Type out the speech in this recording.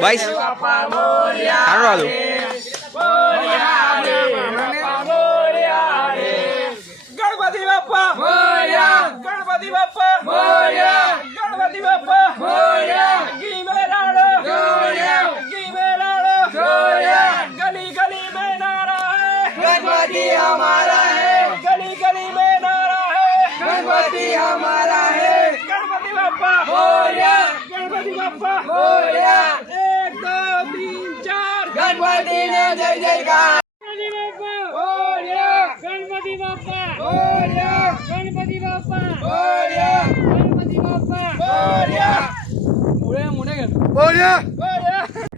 22 સારું હાલો ગણપતિ બાપ્પા મોર્યા ગણપતિ બાપ્પા મોર્યા ગણપતિ બાપ્પા મોર્યા ગી में लाडो जोड़िया गी में लाडो जोड़िया गली गली में नारा है गणपति हमारा है गली गली में नारा है गणपति हमारा है गणपति बाप्पा मोर्या गणपति बाप्पा मोर्या 1 2 3 4 गणपति ने जय जयकार गणपति बाप्पा मोर्या गणपति बाप्पा मोर्या गणपति बाप्पा मोर्या मुड़े मुड़े બોલ્યા मोर्या